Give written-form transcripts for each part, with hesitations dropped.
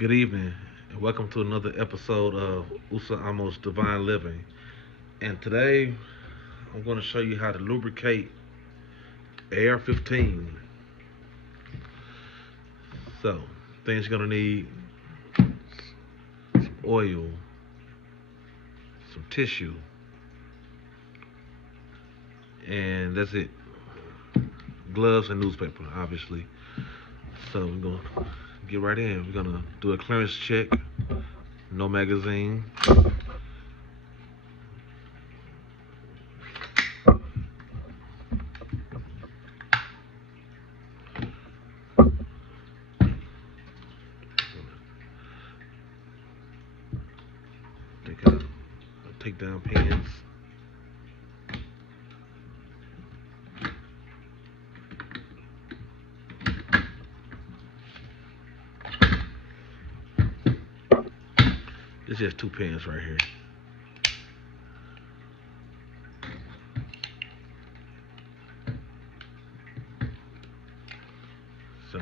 Good evening, and welcome to another episode of Usa Amos Divine Living. And today, I'm going to show you how to lubricate Ar-15. So, things you're going to need: some oil, some tissue, and that's it. Gloves and newspaper, obviously. So, we're going to get right in. We're going to do a clearance check. No magazine. Take out takedown pins. It's just two pins right here. So,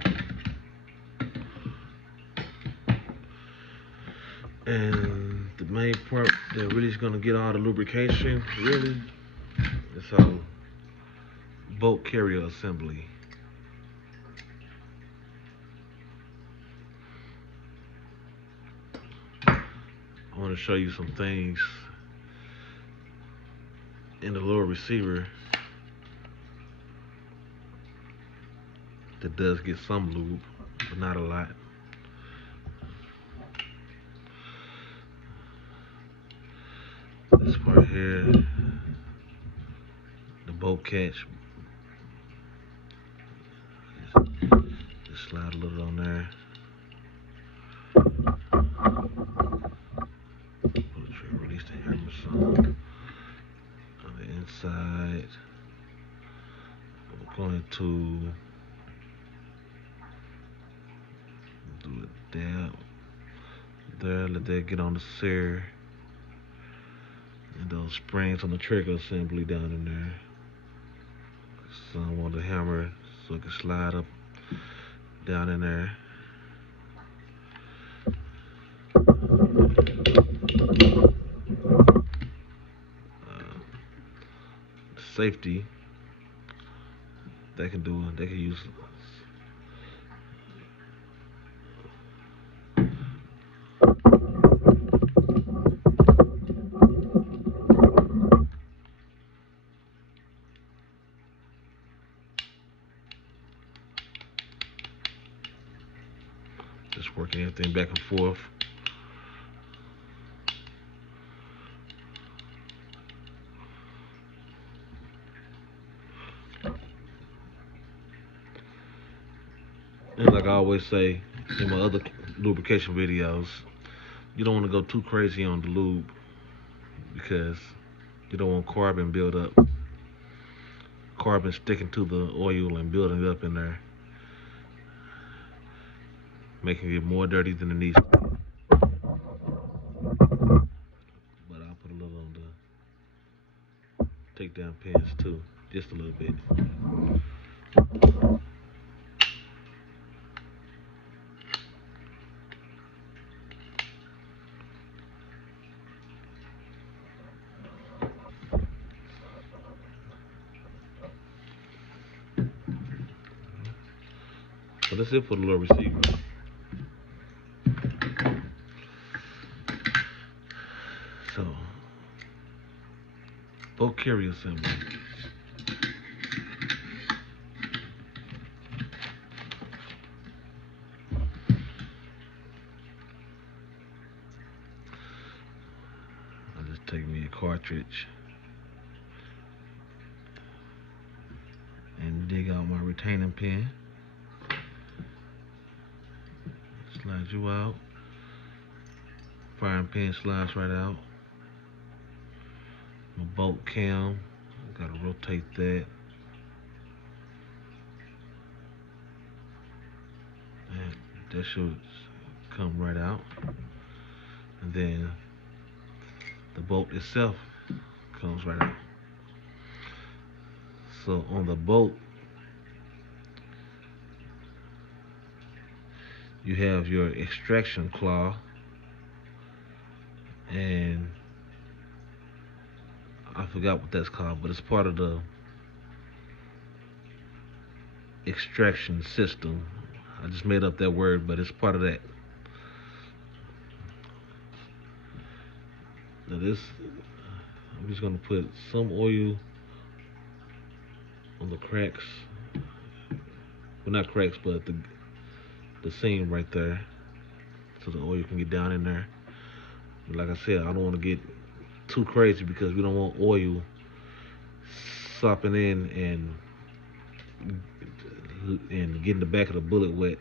and the main part that really is gonna get all the lubrication, really, is our bolt carrier assembly. I want to show you some things in the lower receiver that does get some lube, but not a lot. This part here, the bolt catch, just slide a little on there. Pull the trigger, release the hammer some. On the inside, we're going to do a dab there, let that get on the sear. And those springs on the trigger assembly down in there. So I want the hammer so it can slide up down in there. Safety, they can do it. They can use just working everything back and forth. And like I always say in my other lubrication videos, you don't want to go too crazy on the lube because you don't want carbon build up. Carbon sticking to the oil and building up in there, making it more dirty than it needs to be. But I'll put a little on the takedown pins too, just a little bit. So that's it for the lower receiver. So, bolt carrier assembly. I'll just take me a cartridge and dig out my retaining pin. Slide you out. Firing pin slides right out. My bolt cam, gotta rotate that. And that should come right out. And then the bolt itself comes right out. So on the bolt, You have your extraction claw, and I forgot what that's called, but it's part of the extraction system. I just made up that word, but it's part of that. Now this, I'm just gonna put some oil on the cracks. Well, not cracks, but the seam right there, so the oil can get down in there. But like I said, I don't want to get too crazy because we don't want oil sopping in and getting the back of the bullet wet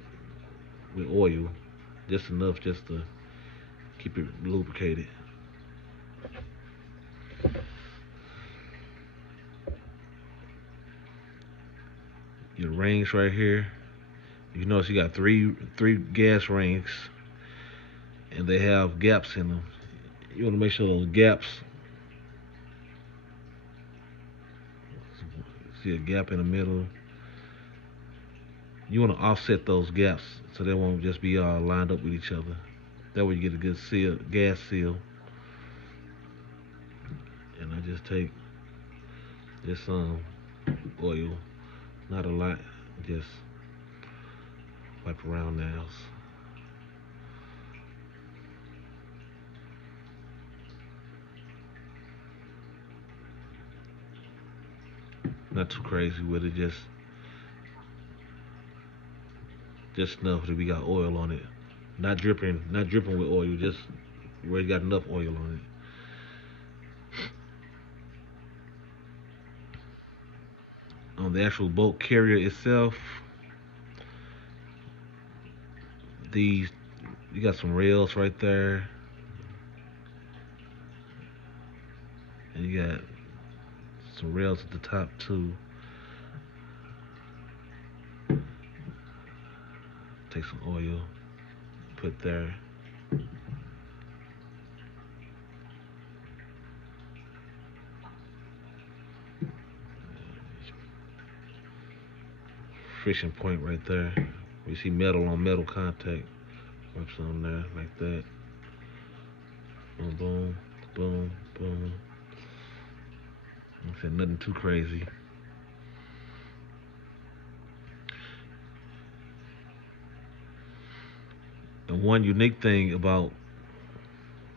with oil, just enough just to keep it lubricated. Your rings right here. You notice you got three gas rings, and they have gaps in them. You want to make sure those gaps. See a gap in the middle. You want to offset those gaps so they won't just be all lined up with each other. That way you get a good seal, gas seal. And I just take this oil, not a lot, just wipe around nails. Not too crazy with it, just enough that we got oil on it. Not dripping with oil, just where you got enough oil on it. On the actual boat carrier itself, these you got some rails right there, and you got some rails at the top too. Take some oil, put there. Friction point right there. You see metal on metal contact. Rub some there like that. Boom, boom, boom, boom. I said nothing too crazy. And one unique thing about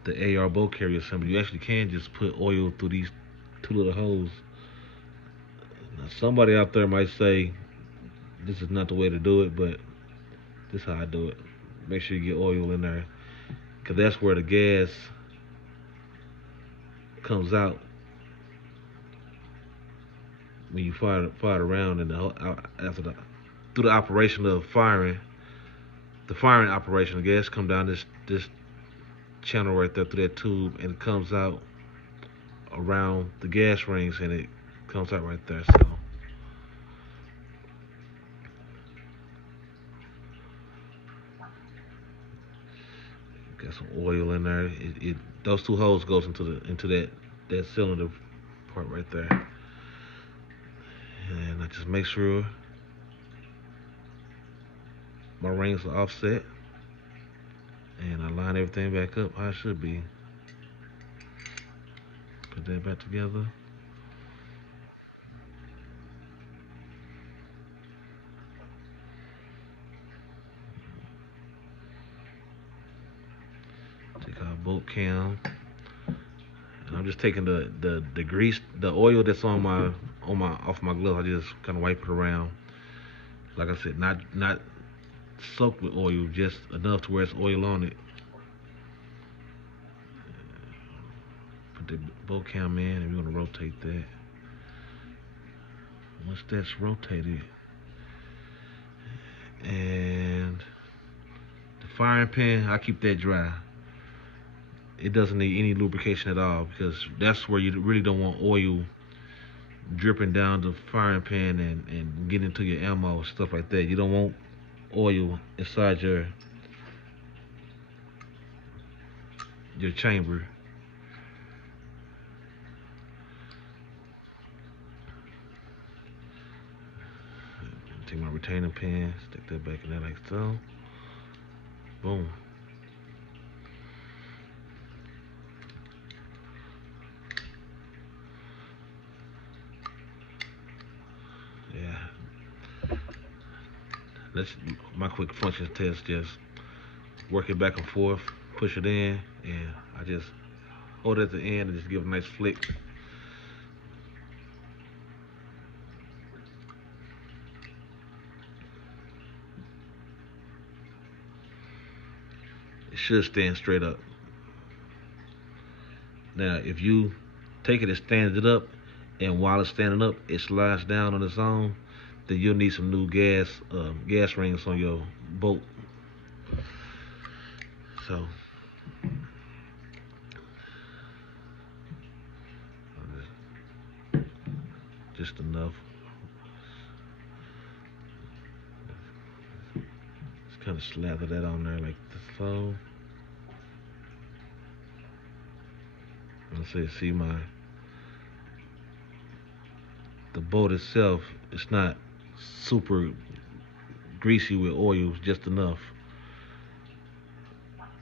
the AR boat carrier assembly, you actually can just put oil through these two little holes. Now, somebody out there might say this is not the way to do it, but this is how I do it. Make sure you get oil in there, because that's where the gas comes out when you fire it around, and after through the operation of firing, the firing operation, the gas come down this channel right there through that tube, and it comes out around the gas rings, and it comes out right there. So got some oil in there. Those two holes goes into that cylinder part right there, and I just make sure my rings are offset, and I line everything back up how it should be. Put that back together. Take our bolt cam, and I'm just taking the grease, the oil that's on my off my glove. I just kind of wipe it around. Like I said, not soaked with oil, just enough to where it's oil on it. Put the bolt cam in, and we're gonna rotate that. Once that's rotated, and the firing pin, I keep that dry. It doesn't need any lubrication at all, because that's where you really don't want oil dripping down the firing pin and getting into your ammo, stuff like that. You don't want oil inside your chamber. Take my retaining pin, stick that back in there like so. Boom. Yeah. That's my quick function test. Just work it back and forth, push it in, and I just hold it at the end and just give it a nice flick. It should stand straight up. Now, if you take it and stand it up, and while it's standing up, it slides down on its own, then you'll need some new gas rings on your boat. So, just enough. Just kind of slather that on there like so. And so you see the boat itself, it's not super greasy with oil, just enough.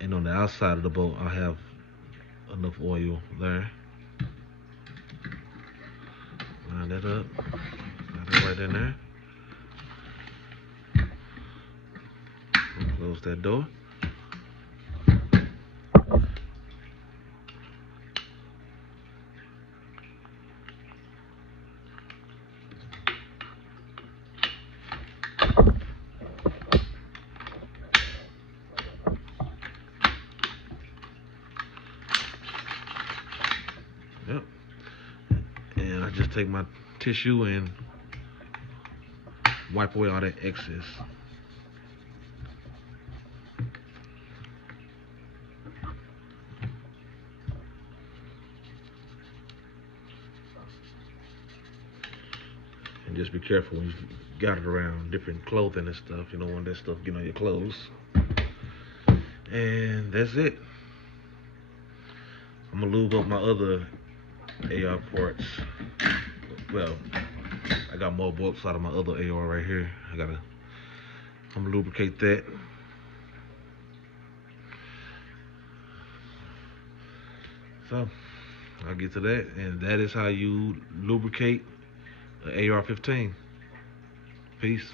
And on the outside of the boat, I have enough oil there. Line that up. Got it right in there. Close that door. Yep. And I just take my tissue and wipe away all that excess. And just be careful when you got it around different clothing and stuff. You don't want that stuff getting on your clothes. And that's it. I'm gonna lube up my other AR parts. Well, I got more bolts out of my other AR right here. I'm gonna lubricate that. So I'll get to that, and that is how you lubricate an AR-15. Peace.